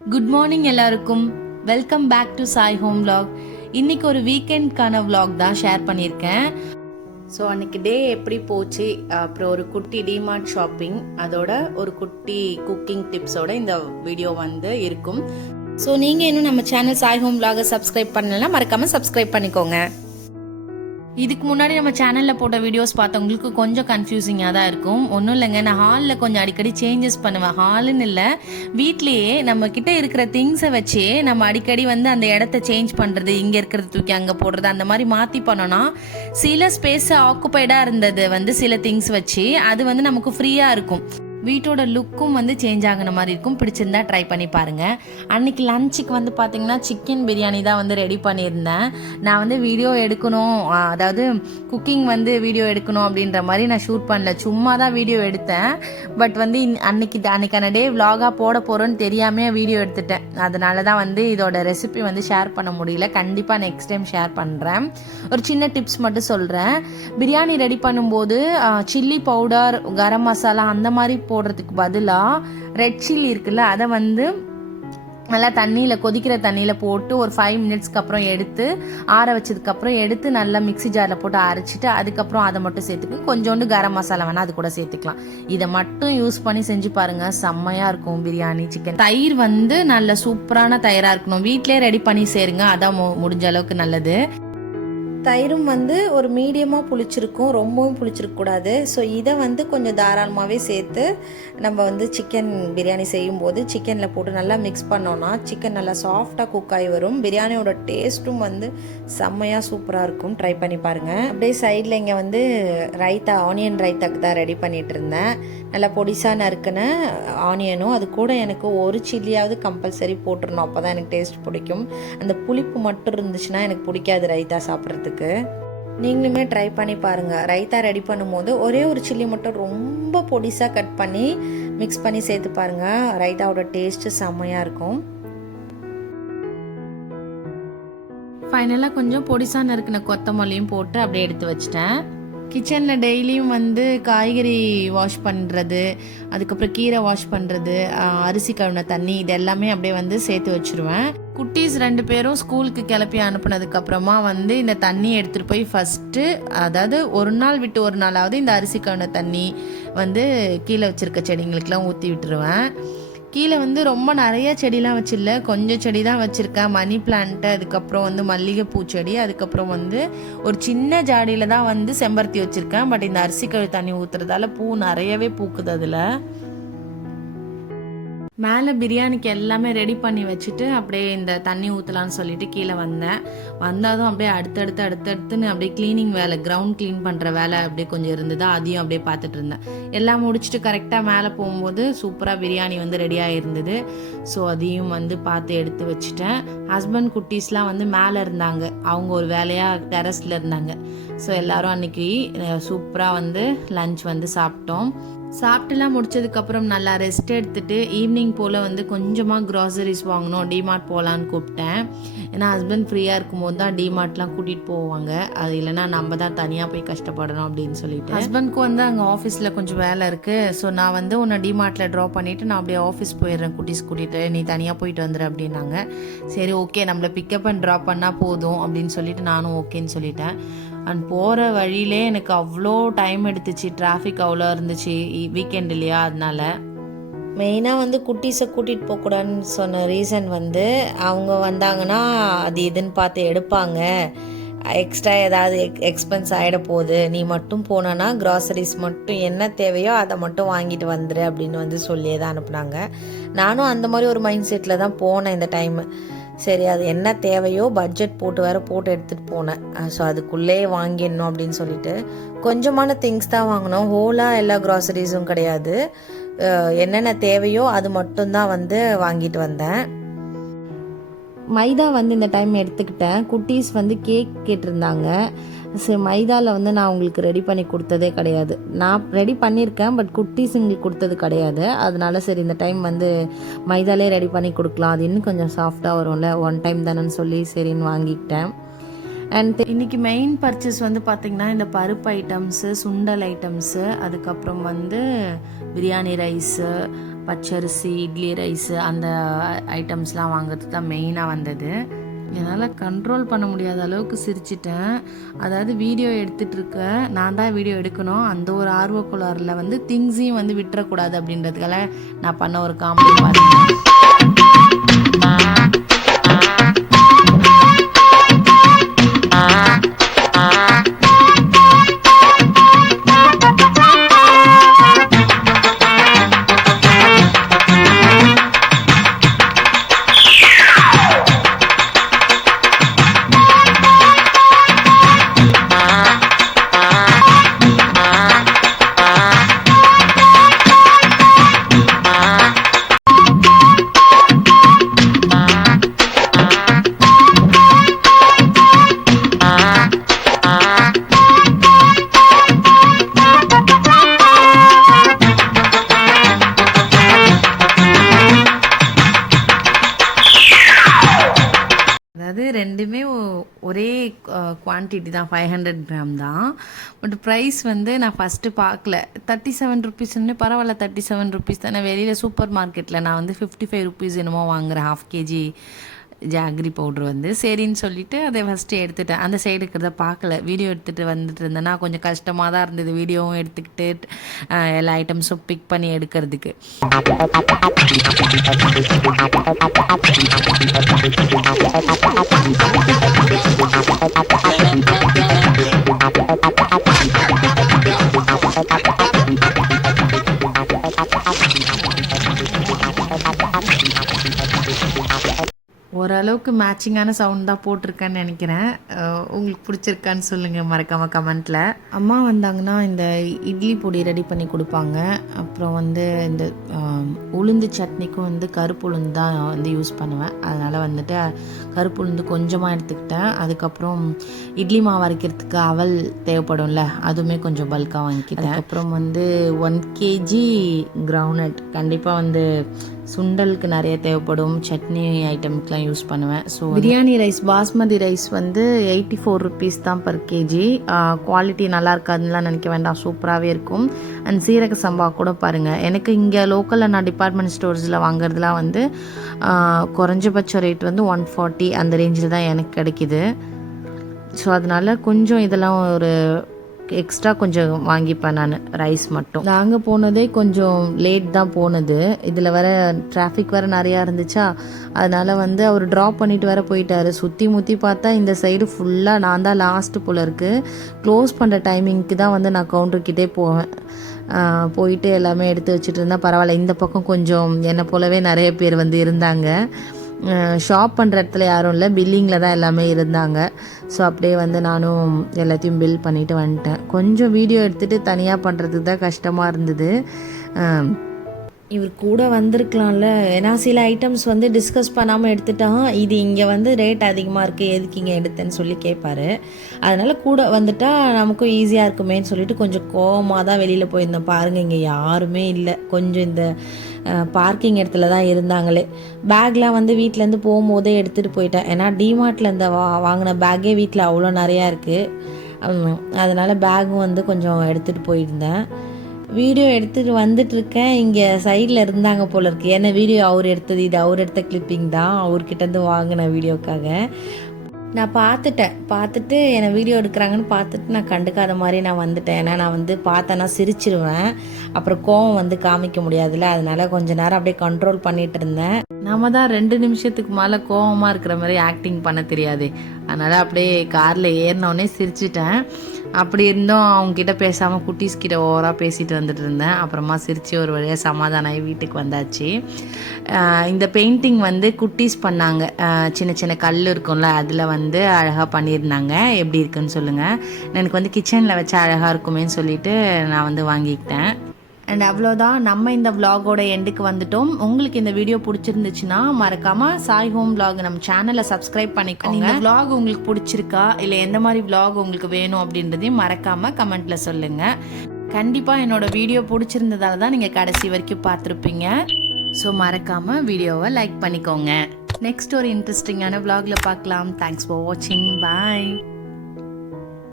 Good morning எல்லாருக்கும். Welcome back to Sai home vlog. இன்னைக்கு ஒரு வீக்கெண்ட்கான vlog தான் ஷேர் பண்ணியிருக்கேன். ஸோ அன்னைக்கு டே எப்படி போச்சு, அப்புறம் ஒரு குட்டி டிமார்ட் ஷாப்பிங், அதோட ஒரு குட்டி குக்கிங் டிப்ஸோட இந்த வீடியோ வந்து இருக்கும். ஸோ நீங்கள் இன்னும் நம்ம channel Sai home vlog subscribe பண்ணலைன்னா மறக்காமல் சப்ஸ்கிரைப் பண்ணிக்கோங்க. இதுக்கு முன்னாடி நம்ம சேனலில் போட்ட வீடியோஸ் பார்த்தவங்களுக்கு கொஞ்சம் கன்ஃபியூசிங்காக தான் இருக்கும். ஒன்றும் இல்லைங்க, நான் ஹாலில் கொஞ்சம் அடிக்கடி சேஞ்சஸ் பண்ணுவேன். ஹாலுன்னு இல்லை, வீட்லேயே நம்ம கிட்ட இருக்கிற திங்ஸை வச்சு நம்ம அடிக்கடி வந்து அந்த இடத்த சேஞ்ச் பண்ணுறது, இங்கே இருக்கிறத தூக்கி அங்கே போடுறது, அந்த மாதிரி மாற்றி பண்ணோன்னா சில ஸ்பேஸ் ஆக்குப்பைடாக இருந்தது வந்து சில திங்ஸ் வச்சு அது வந்து நமக்கு ஃப்ரீயாக இருக்கும். வீட்டோட லுக்கும் வந்து சேஞ்ச் ஆகின மாதிரி இருக்கும். பிடிச்சிருந்தா ட்ரை பண்ணி பாருங்கள். அன்றைக்கி லஞ்சுக்கு வந்து பார்த்திங்கன்னா சிக்கன் பிரியாணி தான் வந்து ரெடி பண்ணியிருந்தேன். நான் வந்து வீடியோ எடுக்கணும், அதாவது குக்கிங் வந்து வீடியோ எடுக்கணும் அப்படின்ற மாதிரி நான் ஷூட் பண்ணல, சும்மா தான் வீடியோ எடுத்தேன். பட் வந்து அன்னைக்கான டே vlog-ஆ போட போகிறோன்னு தெரியாமல் வீடியோ எடுத்துட்டேன். அதனால தான் வந்து இதோட ரெசிபி வந்து ஷேர் பண்ண முடியல. கண்டிப்பாக நெக்ஸ்ட் டைம் ஷேர் பண்ணுறேன். ஒரு சின்ன டிப்ஸ் மட்டும் சொல்கிறேன். பிரியாணி ரெடி பண்ணும்போது சில்லி பவுடர், கரம் மசாலா அந்த மாதிரி போடுறதுக்கு பதிலாக ரெட் சில்லி இருக்குல்ல, அதை வந்து நல்லா தண்ணியில், கொதிக்கிற தண்ணியில் போட்டு ஒரு 5 மினிட்ஸ்க்கு அப்புறம் எடுத்து ஆற வச்சதுக்கப்புறம் எடுத்து நல்லா மிக்ஸி ஜாரில் போட்டு அரைச்சிட்டு அதுக்கப்புறம் அதை மட்டும் சேர்த்துக்கு, கொஞ்சோண்டு கரம் மசாலா வேணால் அது கூட சேர்த்துக்கலாம். இதை மட்டும் யூஸ் பண்ணி செஞ்சு பாருங்கள், செம்மையாக இருக்கும் பிரியாணி சிக்கன். தயிர் வந்து நல்ல சூப்பரான தயிராக இருக்கணும். வீட்டிலே ரெடி பண்ணி சேருங்க, அதான் முடிஞ்ச அளவுக்கு நல்லது. தயிரும் வந்து ஒரு மீடியமாக புளிச்சிருக்கும், ரொம்பவும் புளிச்சிருக்கக்கூடாது. ஸோ இதை வந்து கொஞ்சம் தாராளமாகவே சேர்த்து நம்ம வந்து சிக்கன் பிரியாணி செய்யும்போது சிக்கனில் போட்டு நல்லா மிக்ஸ் பண்ணோன்னா சிக்கன் நல்லா சாஃப்டாக குக் ஆகி வரும். பிரியாணியோட டேஸ்ட்டும் வந்து செம்மையாக சூப்பராக இருக்கும். ட்ரை பண்ணி பாருங்கள். அப்படியே சைடில் இங்கே வந்து ரைத்தா, ஆனியன் ரைத்தாக்கு தான் ரெடி பண்ணிகிட்டு இருந்தேன். நல்லா பொடிசாக நறுக்கின ஆனியனும் அது கூட எனக்கு ஒரு சில்லியாவது கம்பல்சரி போட்டுருணும், அப்போ தான் எனக்கு டேஸ்ட் பிடிக்கும். அந்த புளிப்பு மட்டும் இருந்துச்சுன்னா எனக்கு பிடிக்காது ரைத்தா சாப்பிட்றதுக்கு. நீங்களுமே ட்ரை பண்ணி பாருங்கள். ரைத்தா ரெடி பண்ணும்போது ஒரே ஒரு சில்லி மட்டும் ரொம்ப பொடிசாக கட் பண்ணி மிக்ஸ் பண்ணி சேர்த்து பாருங்கள். ரைத்தாவோட டேஸ்ட்டு செம்மையாக இருக்கும். ஃபைனலாக கொஞ்சம் பொடிசாக நறுக்கின கொத்தமல்லியும் போட்டு அப்படியே எடுத்து வச்சிட்டேன். கிச்சனில் டெய்லியும் வந்து காய்கறி வாஷ் பண்ணுறது, அதுக்கப்புறம் கீரை வாஷ் பண்ணுறது, அரிசி கழுவின தண்ணி, இது எல்லாமே அப்படியே வந்து சேர்த்து வச்சுருவேன். குட்டீஸ் 2 பேரும் ஸ்கூலுக்கு கிளப்பி அனுப்புனதுக்கப்புறமா வந்து இந்த தண்ணி எடுத்துகிட்டு போய் ஃபஸ்ட்டு, அதாவது ஒரு நாள் விட்டு ஒரு நாளாவது இந்த அரிசி கழுவின தண்ணி வந்து கீழே வச்சுருக்க செடிங்களுக்கெல்லாம் ஊற்றி விட்டுருவேன். கீழே வந்து ரொம்ப நிறைய செடிலாம் வச்சிடல, கொஞ்சம் செடி தான் வச்சுருக்கேன். மணி பிளான்ட்டு, அதுக்கப்புறம் வந்து மல்லிகைப்பூ செடி, அதுக்கப்புறம் வந்து ஒரு சின்ன ஜாடியில் தான் வந்து செம்பருத்தி வச்சுருக்கேன். பட் இந்த அரிசி கழுவி தண்ணி ஊற்றுறதால பூ நிறையவே பூக்குது. அதில் மேலே பிரியாணிக்கு எல்லாமே ரெடி பண்ணி வச்சுட்டு அப்படியே இந்த தண்ணி ஊற்றலான்னு சொல்லிட்டு கீழே வந்ததும் அப்படியே அடுத்தடுத்துன்னு அப்படியே க்ளீனிங் வேலை, கிரவுண்ட் க்ளீன் பண்ணுற வேலை அப்படியே கொஞ்சம் இருந்தது. அதையும் அப்படியே பார்த்துட்டு இருந்தேன். எல்லாம் முடிச்சுட்டு கரெக்டாக மேலே போகும்போது சூப்பராக பிரியாணி வந்து ரெடியாக இருந்தது. ஸோ அதையும் வந்து பார்த்து எடுத்து வச்சுட்டேன். ஹஸ்பண்ட் குட்டீஸ்லாம் வந்து மேலே இருந்தாங்க, அவங்க ஒரு வேலையாக டெரஸில் இருந்தாங்க. ஸோ எல்லோரும் அன்றைக்கி சூப்பராக வந்து லஞ்ச் வந்து சாப்பிட்டோம். சாப்பிட்டுலாம் முடிச்சதுக்கப்புறம் நல்லா ரெஸ்ட் எடுத்துகிட்டு ஈவினிங் போல் வந்து கொஞ்சமாக க்ராசரிஸ் வாங்கணும், டிமார்ட் போகலான்னு கூப்பிட்டேன். ஏன்னா ஹஸ்பண்ட் ஃப்ரீயாக இருக்கும்போது தான் டிமார்ட்லாம் கூட்டிகிட்டு போவாங்க, அது இல்லைனா நம்ம தான் தனியாக போய் கஷ்டப்படணும் அப்படின்னு சொல்லிட்டு. ஹஸ்பண்ட்க்கு வந்து அங்கே ஆஃபீஸில் கொஞ்சம் வேலை இருக்குது. ஸோ நான் வந்து உன்னை டிமார்ட்டில் ட்ராப் பண்ணிவிட்டு நான் அப்படியே ஆஃபீஸ் போயிடுறேன், குட்டீஸ் கூட்டிகிட்டு, நீ தனியாக போயிட்டு வந்துடு அப்படின்னாங்க. சரி ஓகே, நம்மளை பிக்கப் அண்ட் ட்ராப் பண்ணால் போதும் அப்படின்னு சொல்லிட்டு நானும் ஓகேன்னு சொல்லிட்டேன். அண்ட் போகிற வழியிலே எனக்கு அவ்வளோ டைம் எடுத்துச்சு, டிராஃபிக் அவ்வளோ இருந்துச்சு, வீக்கெண்ட் இல்லையா, அதனால. மெயினாக வந்து குட்டீஸை கூட்டிகிட்டு போகக்கூடாதுன்னு சொன்ன ரீசன் வந்து அவங்க வந்தாங்கன்னா அது இதுன்னு பார்த்து எடுப்பாங்க, எக்ஸ்ட்ரா ஏதாவது எக்ஸ்பென்ஸ் ஆகிட போகுது, நீ மட்டும் போனோன்னா க்ராசரிஸ் மட்டும் என்ன தேவையோ அதை மட்டும் வாங்கிட்டு வந்துரு அப்படின்னு வந்து சொல்லியே தான் அனுப்புனாங்க. நானும் அந்த மாதிரி ஒரு மைண்ட் செட்டில் தான் போனேன் இந்த டைமு. சரி, அது என்ன தேவையோ பட்ஜெட் போட்டு எடுத்துகிட்டு போனேன். ஸோ அதுக்குள்ளே வாங்கிடணும் அப்படின்னு சொல்லிட்டு கொஞ்சமான திங்ஸ் தான் வாங்கினோம். ஹோலாக எல்லா க்ராசரிஸும் கிடையாது, என்னென்ன தேவையோ அது மட்டும்தான் வந்து வாங்கிட்டு வந்தேன். மைதா வந்து இந்த டைம் எடுத்துக்கிட்டேன். குட்டீஸ் வந்து கேக் கேட்டிருந்தாங்க. சரி, மைதாவில் வந்து நான் உங்களுக்கு ரெடி பண்ணி கொடுத்ததே கிடையாது. நான் ரெடி பண்ணியிருக்கேன், பட் குட்டீஸுங்களுக்கு கொடுத்தது கிடையாது. அதனால சரி இந்த டைம் வந்து மைதாலே ரெடி பண்ணி கொடுக்கலாம், அது இன்னும் கொஞ்சம் சாஃப்டாக வரும்ல, ஒன் டைம் தானேன்னு சொல்லி சரின்னு வாங்கிக்கிட்டேன். அண்ட் இன்றைக்கி மெயின் பர்ச்சேஸ் வந்து பார்த்திங்கன்னா இந்த பருப்பு ஐட்டம்ஸு, சுண்டல் ஐட்டம்ஸு, அதுக்கப்புறம் வந்து பிரியாணி ரைஸு, பச்சரிசி, இட்லி ரைஸு அந்த ஐட்டம்ஸ்லாம் வாங்குறதுக்கு தான் மெயினாக வந்தது. என்னால் கண்ட்ரோல் பண்ண முடியாத அளவுக்கு சிரிச்சிட்டேன். அதாவது வீடியோ எடுத்துகிட்ருக்க நான் தான் வீடியோ எடுக்கணும், அந்த ஒரு ஆர்வக்குள்ளாரில் வந்து திங்ஸையும் வந்து விட்டுறக்கூடாது அப்படின்றதுக்காக நான் பண்ண ஒரு காமெடி பாருங்கள். ரெண்டுமே ஒரே குவான்டிட்டி தான், 500 கிராம் தான். பட் ப்ரைஸ் வந்து நான் ஃபஸ்ட்டு பார்க்கல. 37 ருபீஸ்ன்னு, பரவாயில்ல 37 ருபீஸ் தானே. வெளியில் சூப்பர் மார்க்கெட்டில் நான் வந்து 55 ருபீஸ் என்னமோ வாங்குகிறேன் ½ kg ஜாகரி பவுட்ரு வந்து. சரின்னு சொல்லிவிட்டு அதை ஃபஸ்ட்டு எடுத்துட்டேன். அந்த சைடு இருக்கிறத பார்க்கல. வீடியோ எடுத்துகிட்டு வந்துட்டு இருந்தேன்னா கொஞ்சம் கஷ்டமாக தான் இருந்தது, வீடியோவும் எடுத்துக்கிட்டு எல்லா ஐட்டம்ஸும் பிக் பண்ணி எடுக்கிறதுக்கு. ஓரளவுக்கு மேட்சிங்கான சவுண்ட் தான் போட்டிருக்கேன்னு நினைக்கிறேன். உங்களுக்கு பிடிச்சிருக்கான்னு சொல்லுங்கள் மறக்காமல் கமெண்ட்டில். அம்மா வந்தாங்கன்னா இந்த இட்லி பொடி ரெடி பண்ணி கொடுப்பாங்க. அப்புறம் வந்து இந்த உளுந்து சட்னிக்கும் வந்து கருப்பு உளுந்து தான் வந்து யூஸ் பண்ணுவேன். அதனால் வந்துட்டு கருப்பு உளுந்து கொஞ்சமாக எடுத்துக்கிட்டேன். அதுக்கப்புறம் இட்லி மாவு அரைக்கிறதுக்கு அவல் தேவைப்படும்ல, அதுவுமே கொஞ்சம் பல்காக வாங்கிக்கிட்டேன். அப்புறம் வந்து 1 kg கிரவுண்ட்நட், கண்டிப்பாக வந்து சுண்டலுக்கு நிறைய தேவைப்படும், சட்னி ஐட்டம்ஸ்லாம் யூஸ் பண்ணுவேன். So biryani rice, basmati rice வந்து 84 ருபீஸ் தான் per kg. குவாலிட்டி நல்லா இருக்காதுலாம் நினைக்க வேண்டாம், சூப்பராகவே இருக்கும். அண்ட் சீரக சம்பா கூட பாருங்கள். எனக்கு இங்கே லோக்கலில் நான் டிபார்ட்மெண்ட் ஸ்டோர்ஸில் வாங்குறதுலாம் வந்து குறைஞ்சபட்ச ரேட் வந்து 140 அந்த ரேஞ்சில் தான் எனக்கு கிடைக்கிது. ஸோ அதனால் கொஞ்சம் இதெல்லாம் ஒரு எக்ஸ்ட்ரா கொஞ்சம் வாங்கிப்பேன் நான், ரைஸ் மட்டும். நாங்கள் போனதே கொஞ்சம் லேட் தான் போனது. இதில் வர டிராஃபிக் வேறு நிறையா இருந்துச்சா, அதனால் வந்து அவர் ட்ராப் பண்ணிவிட்டு வேறு போயிட்டார். சுற்றி முற்றி பார்த்தா இந்த சைடு ஃபுல்லாக நான் தான் லாஸ்ட்டு போல் இருக்குது. க்ளோஸ் பண்ணுற டைமிங்க்கு தான் வந்து நான் கவுண்டர்கிட்டே போவேன். போயிட்டு எல்லாமே எடுத்து வச்சுட்டு இருந்தால் பரவாயில்ல. இந்த பக்கம் கொஞ்சம் என்னை போலவே நிறைய பேர் வந்து இருந்தாங்க. ஷாப் பண்ணுற இடத்துல யாரும் இல்லை, பில்லிங்கில் தான் எல்லாமே இருந்தாங்க. ஸோ அப்படியே வந்து நானும் எல்லாத்தையும் பில் பண்ணிவிட்டு வந்துட்டேன். கொஞ்சம் வீடியோ எடுத்துகிட்டு தனியாக பண்ணுறதுக்கு தான் கஷ்டமாக இருந்தது. இவர் கூட வந்திருக்கலாம்ல, ஏன்னா சில ஐட்டம்ஸ் வந்து டிஸ்கஸ் பண்ணாமல் எடுத்துட்டான். இது இங்கே வந்து ரேட் அதிகமாக இருக்குது, எதுக்கு இங்கே எடுத்தேன்னு சொல்லி கேட்பாரு. அதனால் கூட வந்துட்டால் நமக்கும் ஈஸியாக இருக்குமேன்னு சொல்லிட்டு கொஞ்சம் கோவமாக தான் வெளியில் போயிருந்தேன். பாருங்கள், இங்கே யாருமே இல்லை. கொஞ்சம் இந்த பார்க்கிங் இடத்துல தான் இருந்தாங்களே. பேக்லாம் வந்து வீட்டிலேருந்து போகும்போதே எடுத்துகிட்டு போயிட்டேன். ஏன்னா டிமார்ட்டில் இந்த வாங்கின பேக்கே வீட்டில் அவ்வளோ நிறையா இருக்குது. அதனால் பேக்கும் வந்து கொஞ்சம் எடுத்துகிட்டு போயிருந்தேன். வீடியோ எடுத்துகிட்டு வந்துட்டுருக்கேன். இங்கே சைடில் இருந்தாங்க போல இருக்குது. ஏன்னா வீடியோ அவர் எடுத்தது, இது அவர் எடுத்த கிளிப்பிங் தான், அவர்கிட்டருந்து வாங்கின வீடியோக்காக. நான் பார்த்துட்டு என்னை வீடியோ எடுக்கிறாங்கன்னு பார்த்துட்டு நான் கண்டுக்காத மாதிரி நான் வந்துட்டேன். ஏன்னா நான் வந்து பார்த்தேன்னா சிரிச்சிருவேன், அப்புறம் கோவம் வந்து காமிக்க முடியாதுல்ல. அதனால கொஞ்ச நேரம் அப்படியே கண்ட்ரோல் பண்ணிட்டு இருந்தேன். நம்ம தான் 2 நிமிஷத்துக்கு மேலே கோவமாக இருக்கிற மாதிரி ஆக்டிங் பண்ண தெரியாது. அதனால் அப்படியே காரில் ஏறினோடனே சிரிச்சிட்டேன். அப்படி இருந்தும் அவங்கக்கிட்ட பேசாமல் குட்டீஸ்கிட்ட ஓவராக பேசிட்டு வந்துட்டு இருந்தேன். அப்புறமா சிரித்து ஒரு வழியாக சமாதானம் ஆகி வீட்டுக்கு வந்தாச்சு. இந்த பெயிண்டிங் வந்து குட்டீஸ் பண்ணாங்க. சின்ன சின்ன கல் இருக்கும்ல, அதில் வந்து அழகாக பண்ணியிருந்தாங்க. எப்படி இருக்குன்னு சொல்லுங்கள். எனக்கு வந்து கிச்சனில் வச்சு அழகாக இருக்குமேன்னு சொல்லிட்டு நான் வந்து வாங்கிக்கிட்டேன். அண்ட் அவ்வளோதான், நம்ம இந்த விலாகோட எண்டுக்கு வந்துட்டோம். உங்களுக்கு இந்த வீடியோ பிடிச்சிருந்துச்சுன்னா மறக்காமல் சாய் ஹோம் விலாக் நம்ம சேனலை சப்ஸ்கிரைப் பண்ணிக்கோங்க. இந்த விலாக் உங்களுக்கு பிடிச்சிருக்கா, இல்லை எந்த மாதிரி விலாக் உங்களுக்கு வேணும் அப்படின்றதையும் மறக்காமல் கமெண்ட்டில் சொல்லுங்கள். கண்டிப்பாக என்னோட வீடியோ பிடிச்சிருந்ததால தான் நீங்கள் கடைசி வரைக்கும் பார்த்துருப்பீங்க. ஸோ மறக்காமல் வீடியோவை லைக் பண்ணிக்கோங்க. நெக்ஸ்ட் ஒரு இன்ட்ரெஸ்டிங்கான விலாகில் பார்க்கலாம். தேங்க்ஸ் ஃபார் வாட்சிங். பாய்.